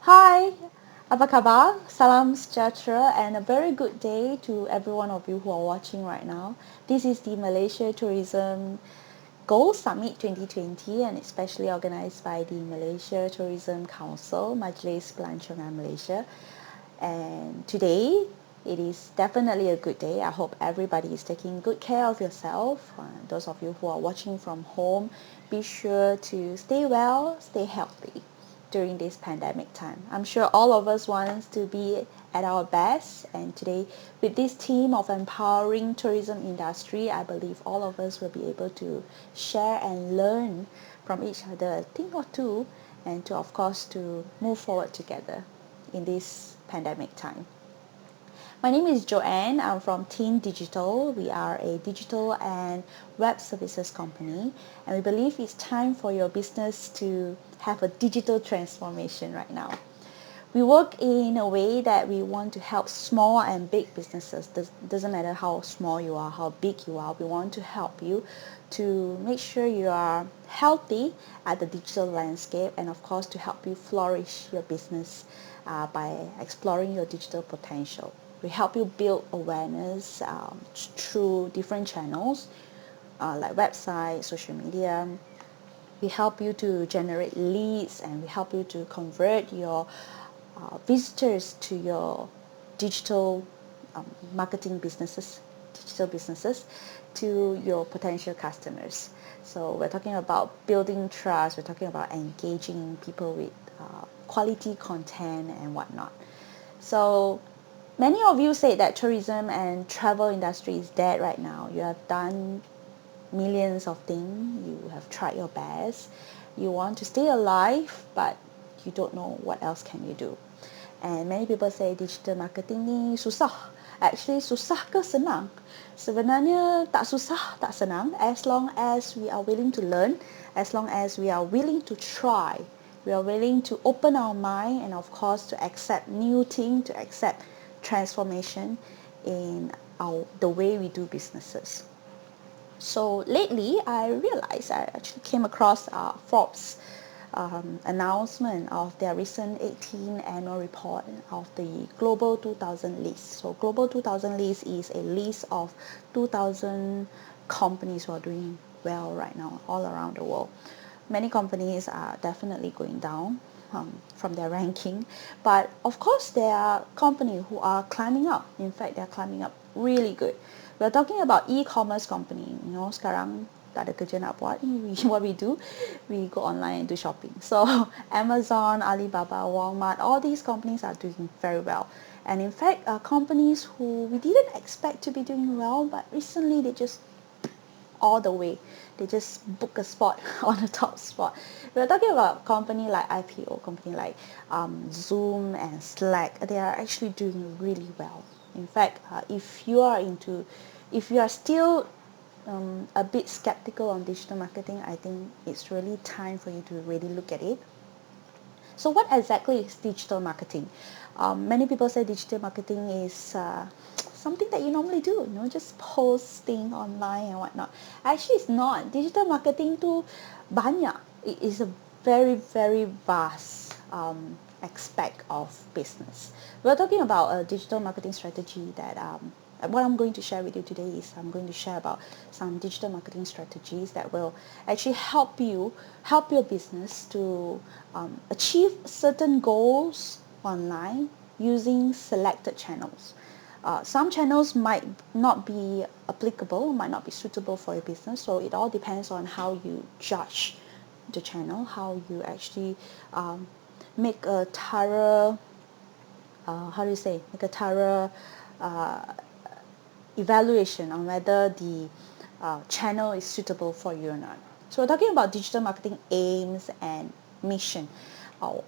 Hai, apa khabar? Salam sejahtera and a very good day to every one of you who are watching right now. This is the Malaysia Tourism Gold Summit 2020 and especially organized by the Malaysia Tourism Council, Majlis Pelancongan Malaysia. And today, it is definitely a good day. I hope everybody is taking good care of yourself. Those of you who are watching from home, be sure to stay well, stay healthy during this pandemic time. I'm sure all of us want to be at our best, and today with this team of empowering tourism industry, I believe all of us will be able to share and learn from each other a thing or two, and to of course to move forward together in this pandemic time. My name is Joanne. I'm from TINDigital. We are a digital and web services company, and we believe it's time for your business to have a digital transformation right now. We work in a way that we want to help small and big businesses. Doesn't matter how small you are, how big you are. We want to help you to make sure you are healthy at the digital landscape, and of course to help you flourish your business by exploring your digital potential. We help you build awareness through different channels like website, social media. We help you to generate leads, and we help you to convert your visitors to your digital marketing businesses, digital businesses, to your potential customers. So we're talking about building trust, we're talking about engaging people with quality content and whatnot. So many of you say that tourism and travel industry is dead right now. You have done millions of things, you have tried your best, you want to stay alive, but you don't know what else can you do. And many people say digital marketing ni susah. Actually susah ke senang? Sebenarnya tak susah, tak senang, as long as we are willing to learn, as long as we are willing to try, we are willing to open our mind, and of course to accept new things, to accept transformation in the way we do businesses. So lately, I realized I actually came across Forbes announcement of their recent 18 annual report of the Global 2000 list. So Global 2000 list is a list of 2000 companies who are doing well right now all around the world. Many companies are definitely going down from their ranking, but of course there are companies who are climbing up. In fact, they're climbing up really good. We're talking about e-commerce company. Sekarang tak ada kerja nak buat. What we do, we go online and do shopping. So Amazon, Alibaba, Walmart, all these companies are doing very well. And in fact, companies who we didn't expect to be doing well, but recently they just all the way. They just book a spot on the top spot. We're talking about company like IPO, company like Zoom and Slack. They are actually doing really well. In fact, if you are still a bit skeptical on digital marketing, I think it's really time for you to really look at it. So what exactly is digital marketing? Many people say digital marketing is something that you normally do, just posting online and whatnot. Actually, it's not. Digital marketing too banyak. It is a very, very vast aspect of business. We're talking about a digital marketing strategy that what I'm going to share with you today is I'm going to share about some digital marketing strategies that will actually help your business to achieve certain goals online using selected channels. Some channels might not be applicable, might not be suitable for your business, so it all depends on how you judge the channel, how you actually make a thorough, make a thorough evaluation on whether the channel is suitable for you or not. So we're talking about digital marketing aims and mission.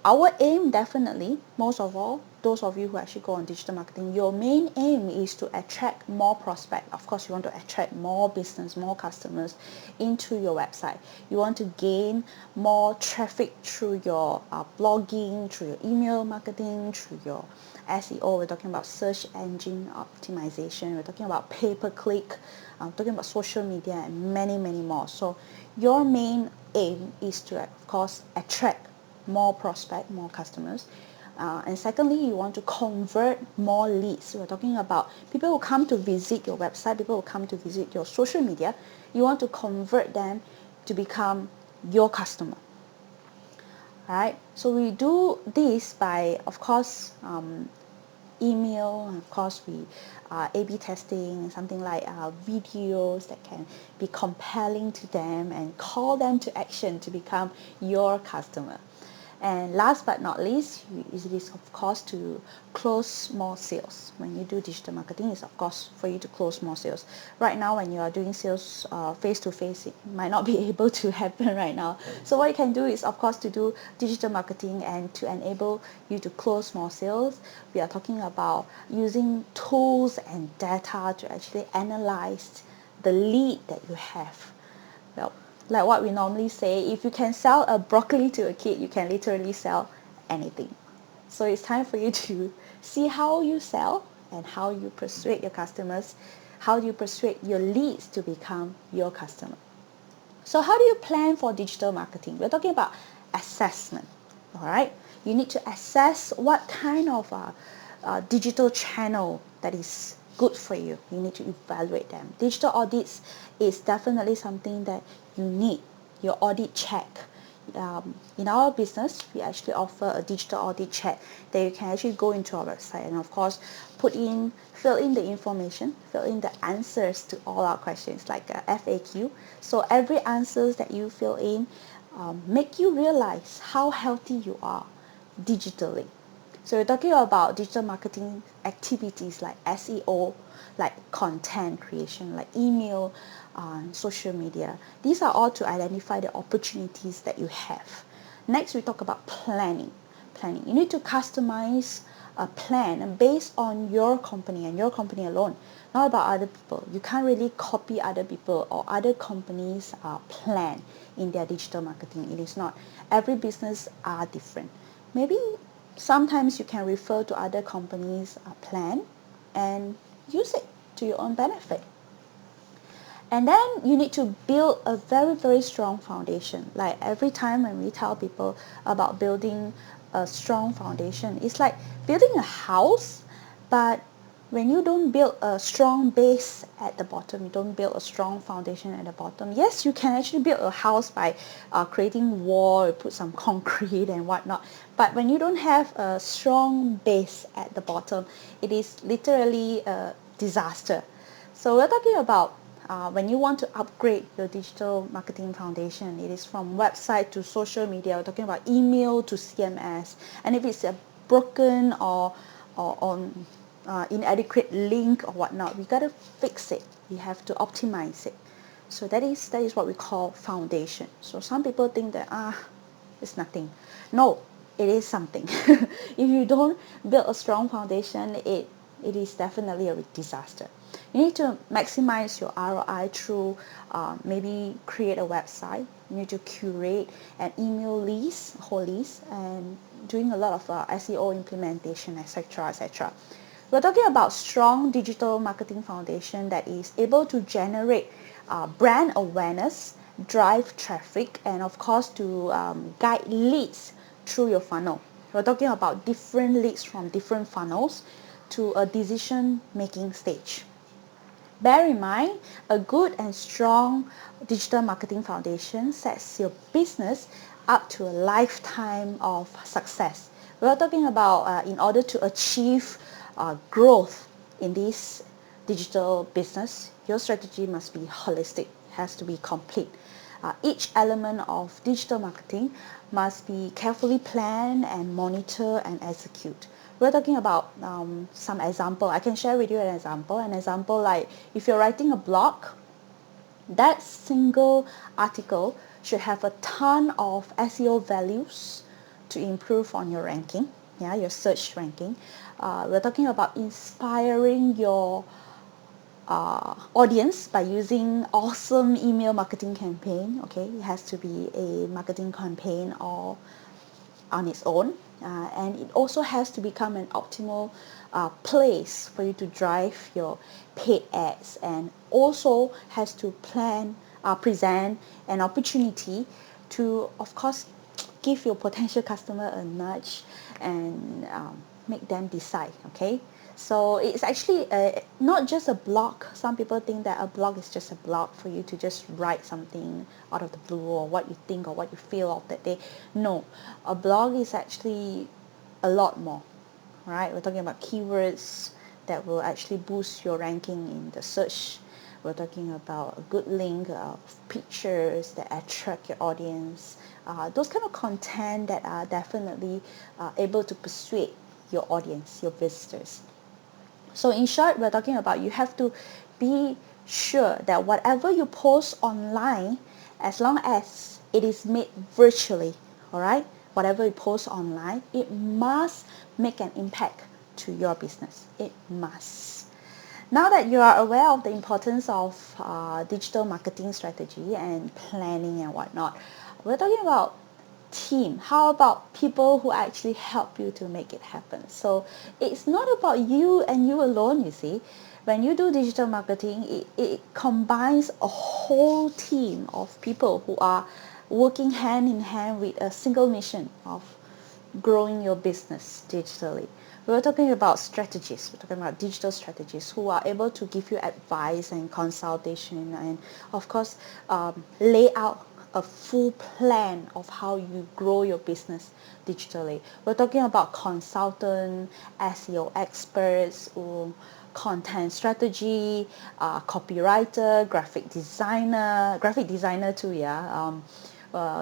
Our aim, definitely, most of all, those of you who actually go on digital marketing, your main aim is to attract more prospects. Of course, you want to attract more business, more customers into your website. You want to gain more traffic through your blogging, through your email marketing, through your SEO. We're talking about search engine optimization. We're talking about pay-per-click. Talking about social media and many, many more. So your main aim is to, of course, attract more prospect, more customers, And secondly, you want to convert more leads. We're talking about people who come to visit your website, people who come to visit your social media. You want to convert them to become your customer. Right? So we do this by, of course, email, and of course we A/B testing, something like videos that can be compelling to them and call them to action to become your customer. And last but not least, it is of course to close more sales. When you do digital marketing, it's of course for you to close more sales. Right now, when you are doing sales face to face, it might not be able to happen right now. So what you can do is of course to do digital marketing and to enable you to close more sales. We are talking about using tools and data to actually analyze the lead that you have. Well, like what we normally say, if you can sell a broccoli to a kid, you can literally sell anything. So it's time for you to see how you sell and how you persuade your customers, how do you persuade your leads to become your customer. So how do you plan for digital marketing? We're talking about assessment, all right? You need to assess what kind of digital channel that is good for you. You need to evaluate them. Digital audits is definitely something that you need, your audit check. In our business, we actually offer a digital audit check that you can actually go into our website and of course fill in the information, fill in the answers to all our questions like a FAQ. So every answers that you fill in make you realize how healthy you are digitally. So we're talking about digital marketing activities like SEO, like content creation, like email, social media. These are all to identify the opportunities that you have. Next, we talk about planning. Planning. You need to customize a plan based on your company and your company alone, not about other people. You can't really copy other people or other companies' plan in their digital marketing. It is not. Every business are different. Maybe sometimes you can refer to other companies' plan and use it to your own benefit. And then you need to build a very, very strong foundation. Like every time when we tell people about building a strong foundation, it's like building a house, but when you don't build a strong base at the bottom, you don't build a strong foundation at the bottom. Yes, you can actually build a house by creating wall, put some concrete and whatnot. But when you don't have a strong base at the bottom, it is literally a disaster. So we're talking about when you want to upgrade your digital marketing foundation, it is from website to social media. We're talking about email to CMS. And if it's a broken or on inadequate link or whatnot, we got to fix it. We have to optimize it. So that is what we call foundation. So some people think that it's nothing. No, it is something. If you don't build a strong foundation, it is definitely a disaster. You need to maximize your ROI through maybe create a website. You need to curate an email list, whole list, and doing a lot of SEO implementation, etc., etc. We're talking about strong digital marketing foundation that is able to generate brand awareness, drive traffic, and of course to guide leads through your funnel. We're talking about different leads from different funnels to a decision-making stage. Bear in mind, a good and strong digital marketing foundation sets your business up to a lifetime of success. We're talking about in order to achieve growth in this digital business, your strategy must be holistic, has to be complete. Each element of digital marketing must be carefully planned and monitor and execute. We're talking about some example. I can share with you an example. An example like if you're writing a blog, that single article should have a ton of SEO values to improve on your ranking, your search ranking. We're talking about inspiring your audience by using awesome email marketing campaign. Okay, it has to be a marketing campaign or on its own, and it also has to become an optimal place for you to drive your paid ads, and also has to present an opportunity to, of course, give your potential customer a nudge and make them decide. Okay, so it's actually not just a blog. Some people think that a blog is just a blog for you to just write something out of the blue, or what you think or what you feel of that day. No, a blog is actually a lot more, right? We're talking about keywords that will actually boost your ranking in the search. We're talking about a good link of pictures that attract your audience. Those kind of content that are definitely able to persuade your audience, your visitors. So in short, we're talking about you have to be sure that whatever you post online, as long as it is made virtually, all right, whatever you post online, it must make an impact to your business. It must. Now that you are aware of the importance of digital marketing strategy and planning and whatnot, we're talking about team. How about people who actually help you to make it happen? So it's not about you and you alone, you see. When you do digital marketing, it combines a whole team of people who are working hand in hand with a single mission of growing your business digitally. We're talking about strategists. We're talking about digital strategists who are able to give you advice and consultation, and of course lay out a full plan of how you grow your business digitally. We're talking about consultant, SEO experts, or content strategy, copywriter, graphic designer too, yeah.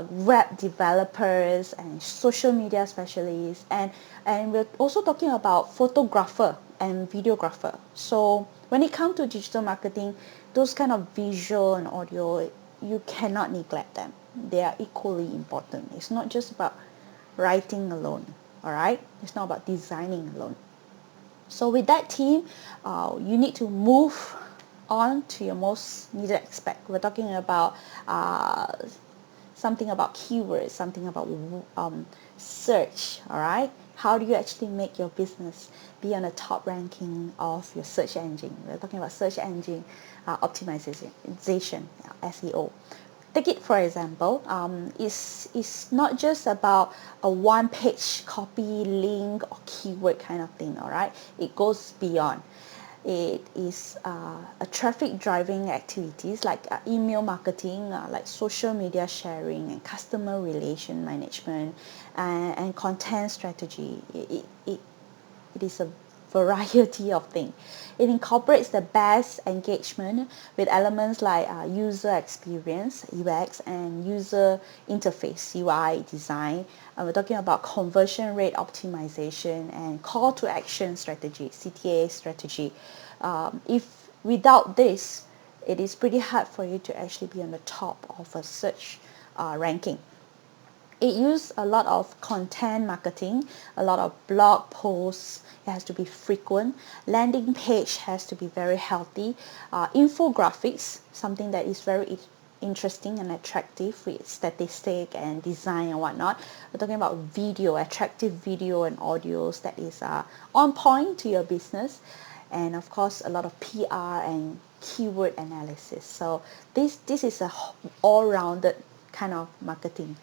Web developers and social media specialists, and we're also talking about photographer and videographer. So when it comes to digital marketing, those kind of visual and audio, you cannot neglect them. They are equally important. It's not just about writing alone, all right? It's not about designing alone. So with that team, you need to move on to your most needed aspect. We're talking about something about keywords, something about search, all right? How do you actually make your business be on the top ranking of your search engine? We're talking about search engine optimization, SEO. Take it for example, it's not just about a one-page copy, link, or keyword kind of thing, all right? It goes beyond. It is a traffic driving activities like email marketing, like social media sharing and customer relation management, and content strategy. It is a variety of things. It incorporates the best engagement with elements like user experience, UX, and user interface, UI design. And we're talking about conversion rate optimization and call to action strategy, CTA strategy. If without this, it is pretty hard for you to actually be on the top of a search ranking. It uses a lot of content marketing, a lot of blog posts. It has to be frequent. Landing page has to be very healthy. Infographics, something that is very interesting and attractive with statistic and design and whatnot. We're talking about video, attractive video and audios that is on point to your business. And of course, a lot of PR and keyword analysis. So this is a all-rounded kind of marketing.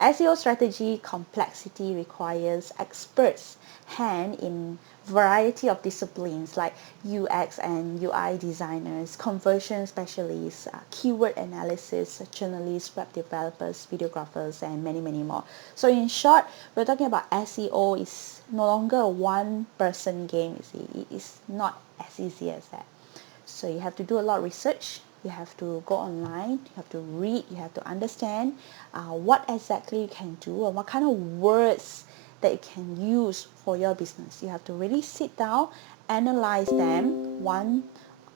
SEO strategy complexity requires experts hand in variety of disciplines like UX and UI designers, conversion specialists, keyword analysis, journalists, web developers, videographers, and many, many more. So in short, we're talking about SEO is no longer a one-person game, you see. It is not as easy as that. So you have to do a lot of research. You have to go online, you have to read, you have to understand what exactly you can do and what kind of words that you can use for your business. You have to really sit down, analyze them one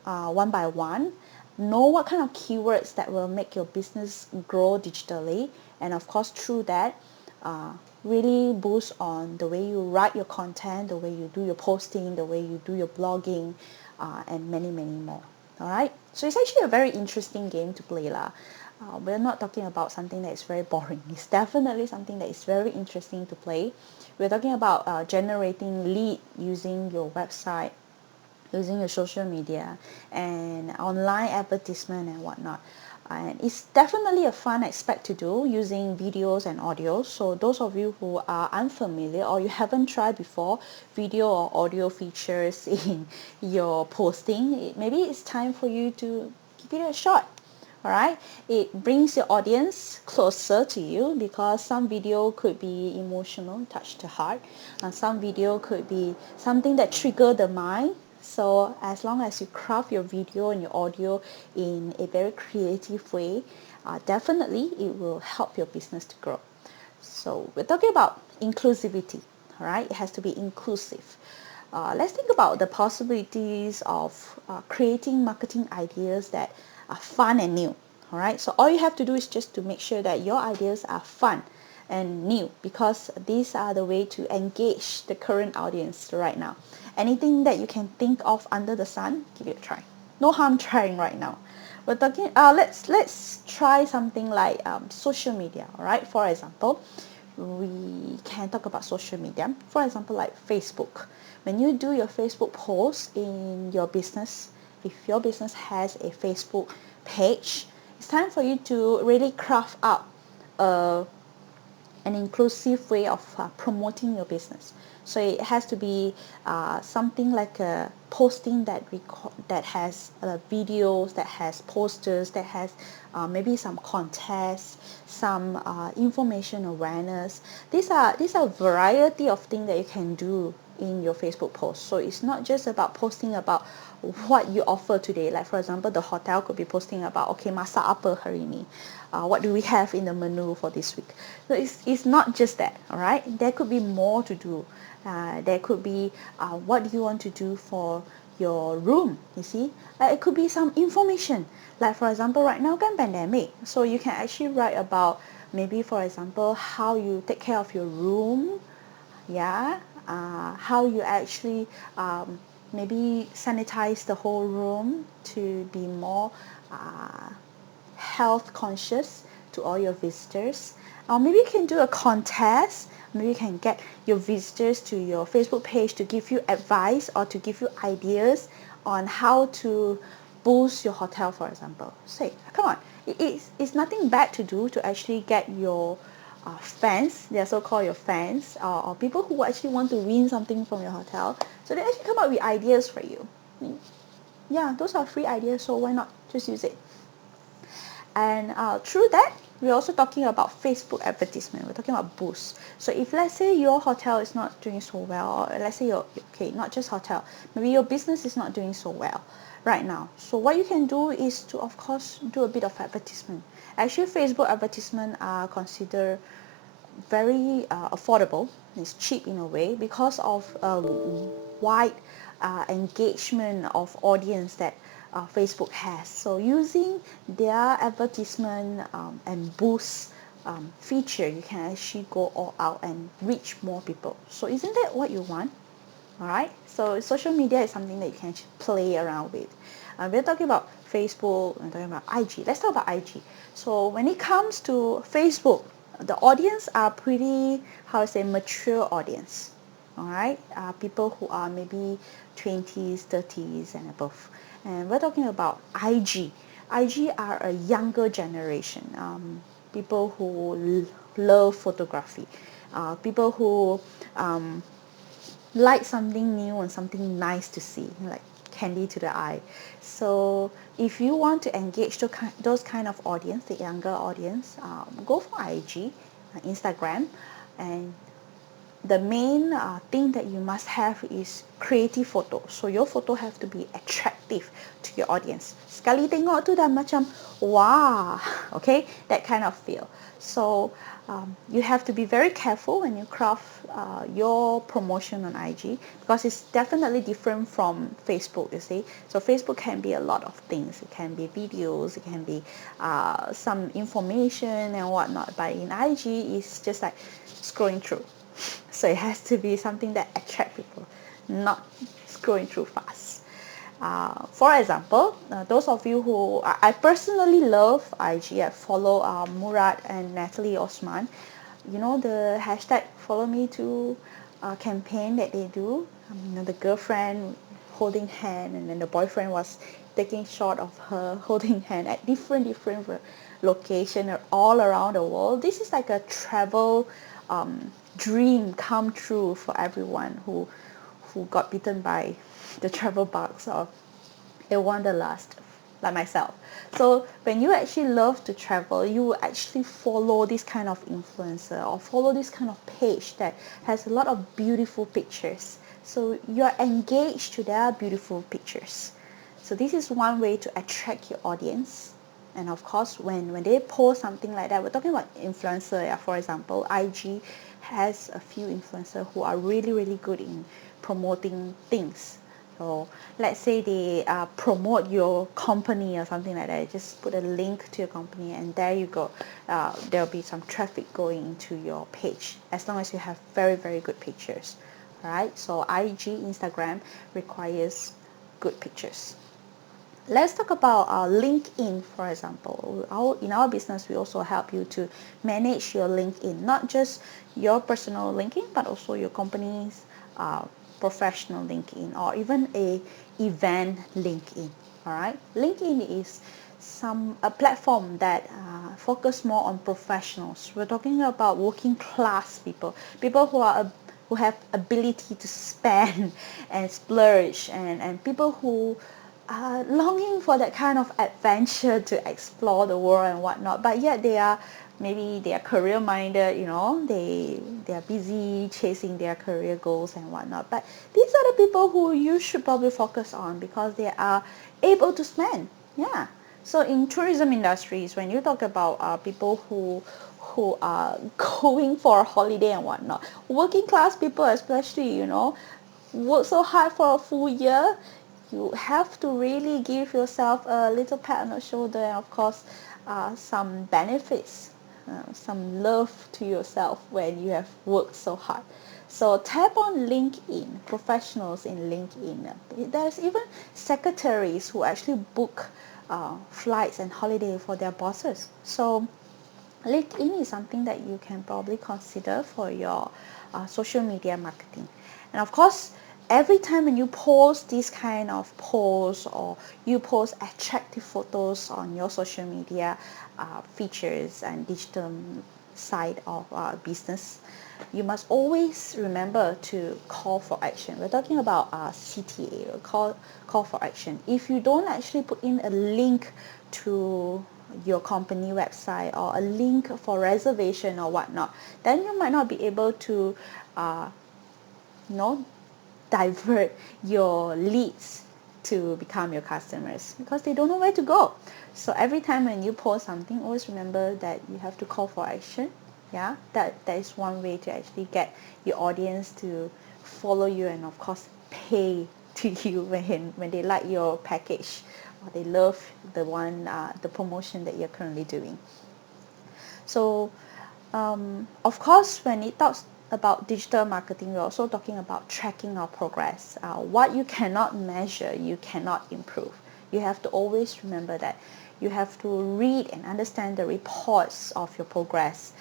by one, know what kind of keywords that will make your business grow digitally, and of course through that, really boost on the way you write your content, the way you do your posting, the way you do your blogging, and many, many more. All right, so it's actually a very interesting game to play lah. We're not talking about something that is very boring. It's definitely something that is very interesting to play. We're talking about generating lead using your website, using your social media and online advertisement and whatnot. And it's definitely a fun aspect to do using videos and audio. So those of you who are unfamiliar or you haven't tried before video or audio features in your posting, maybe it's time for you to give it a shot. All right, it brings your audience closer to you because some video could be emotional, touch the heart, and some video could be something that trigger the mind. So as long as you craft your video and your audio in a very creative way, definitely it will help your business to grow. So we're talking about inclusivity, all right? It has to be inclusive. Let's think about the possibilities of creating marketing ideas that are fun and new, all right? So all you have to do is just to make sure that your ideas are fun and new, because these are the way to engage the current audience right now. Anything that you can think of under the sun, give it a try. No harm trying right now. We're talking. Let's try something like social media. All right. For example, we can talk about social media. For example, like Facebook. When you do your Facebook post in your business, if your business has a Facebook page, it's time for you to really craft out a an inclusive way of promoting your business. So it has to be something like a posting that has videos, that has posters, that has maybe some contests, some information awareness. These are a variety of things that you can do in your Facebook post. So it's not just about posting about what you offer today. Like for example, the hotel could be posting about, okay, masak apa hari ni? What do we have in the menu for this week? So it's not just that, all right? There could be more to do. There could be what do you want to do for your room, you see? It could be some information. Like for example, right now kan pandemic. So you can actually write about maybe for example, how you take care of your room, yeah, how you actually maybe sanitize the whole room to be more health conscious to all your visitors. Or maybe you can do a contest. Maybe you can get your visitors to your Facebook page to give you advice or to give you ideas on how to boost your hotel, for example. Say, come on, it's nothing bad to do to actually get your fans, they are so-called your fans, or people who actually want to win something from your hotel. So they actually come up with ideas for you. Yeah, those are free ideas, so why not just use it? And through that, we're also talking about Facebook advertisement. We're talking about boost. So if let's say your hotel is not doing so well, or let's say okay, not just hotel, maybe your business is not doing so well right now. So what you can do is to, of course, do a bit of advertisement. Actually, Facebook advertisement are considered very affordable. It's cheap in a way because of wide engagement of audience that Facebook has. So using their advertisement and boost feature, you can actually go all out and reach more people. So isn't that what you want? All right. So social media is something that you can play around with. We're talking about Facebook. We're talking about IG. Let's talk about IG. So when it comes to Facebook, the audience are pretty, how to say, mature audience. All right. People who are maybe 20s, 30s, and above. And we're talking about IG. IG are a younger generation. People who love photography. People who like something new and something nice to see, like candy to the eye. So if you want to engage those kind of audience, the younger audience, go for IG, Instagram, and the main thing that you must have is creative photo. So your photo have to be attractive to your audience. Sekali tengok tu dah macam wah, okay, that kind of feel. So you have to be very careful when you craft your promotion on IG, because it's definitely different from Facebook, you see. So Facebook can be a lot of things. It can be videos, it can be some information and whatnot. But in IG, it's just like scrolling through. So it has to be something that attract people, not scrolling through fast. For example, those of you who I personally love IG, I follow Murad and Natalie Osman. You know the hashtag follow me to campaign that they do. The girlfriend holding hand and then the boyfriend was taking shot of her holding hand at different location all around the world. This is like a travel dream come true for everyone who got bitten by the travel bugs or a wanderlust like myself. So when you actually love to travel, you will actually follow this kind of influencer or follow this kind of page that has a lot of beautiful pictures. So you're engaged to their beautiful pictures. So this is one way to attract your audience. And of course, when they post something like that, we're talking about influencer. Yeah, for example, IG has a few influencers who are really, really good in promoting things. So let's say they promote your company or something like that. Just put a link to your company and there you go. There'll be some traffic going into your page as long as you have very, very good pictures. Right? So IG, Instagram requires good pictures. Let's talk about LinkedIn, for example. In our business, we also help you to manage your LinkedIn, not just your personal LinkedIn, but also your company's professional LinkedIn or even a event LinkedIn. All right, LinkedIn is a platform that focus more on professionals. We're talking about working class people, people who have ability to spend and splurge, and people who are longing for that kind of adventure to explore the world and whatnot, but yet they are career minded, they are busy chasing their career goals and whatnot. But these are the people who you should probably focus on because they are able to spend. Yeah. So in tourism industries, when you talk about people who are going for a holiday and whatnot, working class people especially, work so hard for a full year, you have to really give yourself a little pat on the shoulder and of course some benefits, some love to yourself when you have worked so hard. So tap on LinkedIn, professionals in LinkedIn. There's even secretaries who actually book flights and holiday for their bosses. So LinkedIn is something that you can probably consider for your social media marketing. And of course, every time when you post this kind of posts or you post attractive photos on your social media features and digital side of business, you must always remember to call for action. We're talking about CTA, call for action. If you don't actually put in a link to your company website or a link for reservation or whatnot, then you might not be able to divert your leads to become your customers because they don't know where to go. So every time when you post something, always remember that you have to call for action. Yeah, that is one way to actually get your audience to follow you and of course pay to you when they like your package or they love the promotion that you're currently doing. So of course, when it talks about digital marketing, we're also talking about tracking our progress. What you cannot measure, you cannot improve. You have to always remember that. You have to read and understand the reports of your progress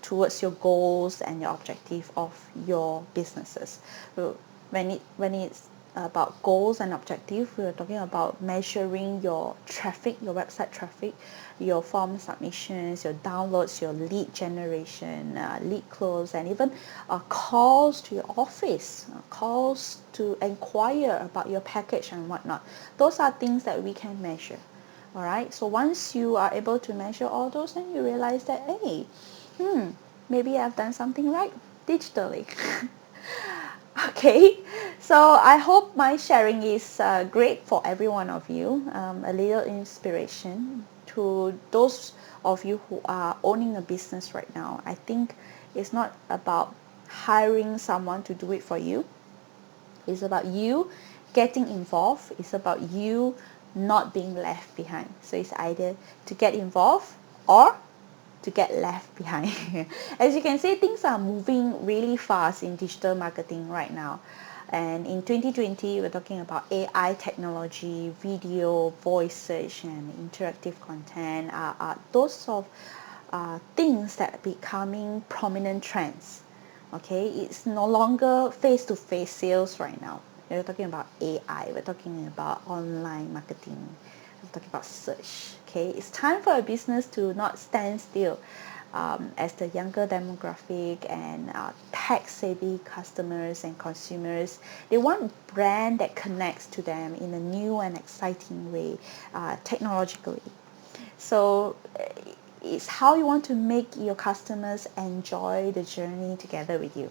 towards your goals and your objective of your businesses. So when it's about goals and objective, we are talking about measuring your traffic, your website traffic, your form submissions, your downloads, your lead generation, lead close, and even calls to your office, calls to inquire about your package and whatnot. Those are things that we can measure. All right. So once you are able to measure all those, then you realize that, hey, maybe I've done something right digitally. Okay, so I hope my sharing is great for every one of you, a little inspiration to those of you who are owning a business right now. I think it's not about hiring someone to do it for you. It's about you getting involved. It's about you not being left behind. So it's either to get involved or to get left behind. As you can see, things are moving really fast in digital marketing right now. And in 2020, we're talking about AI technology, video, voice search, and interactive content. Those sort of things that are becoming prominent trends. Okay, it's no longer face-to-face sales right now. We're talking about AI. We're talking about online marketing. We're talking about search. Okay, it's time for a business to not stand still. As the younger demographic and tech-savvy customers and consumers, they want a brand that connects to them in a new and exciting way, technologically. So it's how you want to make your customers enjoy the journey together with you.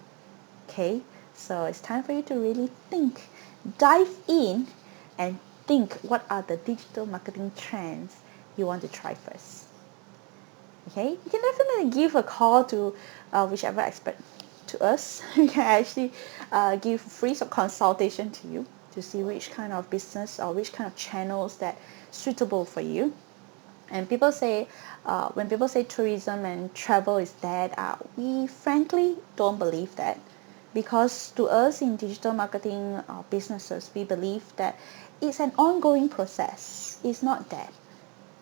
Okay, so it's time for you to really think, dive in, and think what are the digital marketing trends you want to try first. Okay, you can definitely give a call to whichever expert to us. We can actually give free consultation to you to see which kind of business or which kind of channels that suitable for you. And people say, when people say tourism and travel is dead, we frankly don't believe that, because to us in digital marketing businesses, we believe that it's an ongoing process. It's not dead.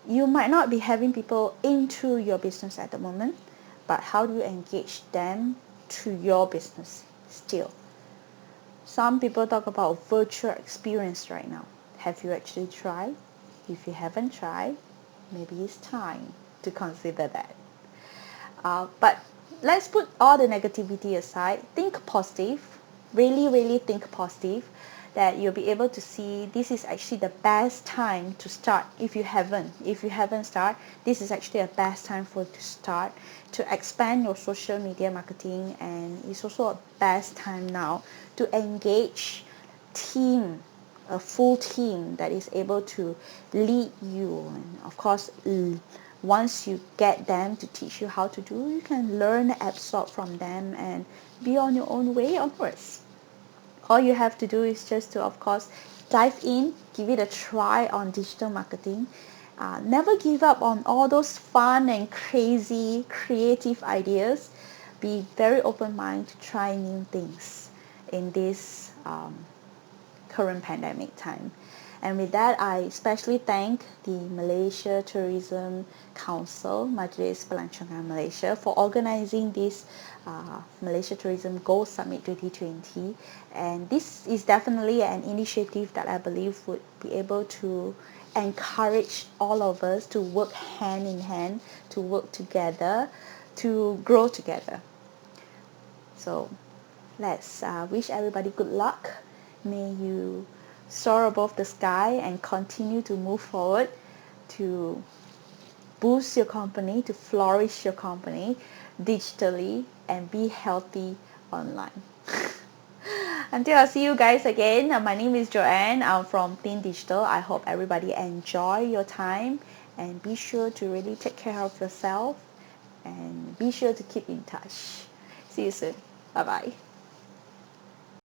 You might not be having people into your business at the moment, but how do you engage them to your business still? Some people talk about virtual experience right now. Have you actually tried? If you haven't tried, maybe it's time to consider that. But let's put all the negativity aside. Think positive. Really, really think positive, that you'll be able to see this is actually the best time to start. If you haven't started, this is actually a best time for you to start to expand your social media marketing, and it's also a best time now to engage a full team that is able to lead you. And of course, once you get them to teach you how to do, you can learn, absorb from them, and be on your own way onwards. All you have to do is just to, of course, dive in, give it a try on digital marketing. Never give up on all those fun and crazy creative ideas. Be very open-minded to try new things in this current pandemic time. And with that, I especially thank the Malaysia Tourism Council, Majlis Pelancongan Malaysia, for organizing this Malaysia Tourism Gold Summit 2020. And this is definitely an initiative that I believe would be able to encourage all of us to work hand in hand, to work together, to grow together. So let's wish everybody good luck. May you soar above the sky and continue to move forward to boost your company, to flourish your company digitally, and be healthy online. Until I see you guys again, my name is Joanne. I'm from TINDigital. I hope everybody enjoy your time, and be sure to really take care of yourself, and be sure to keep in touch. See you soon. Bye-bye.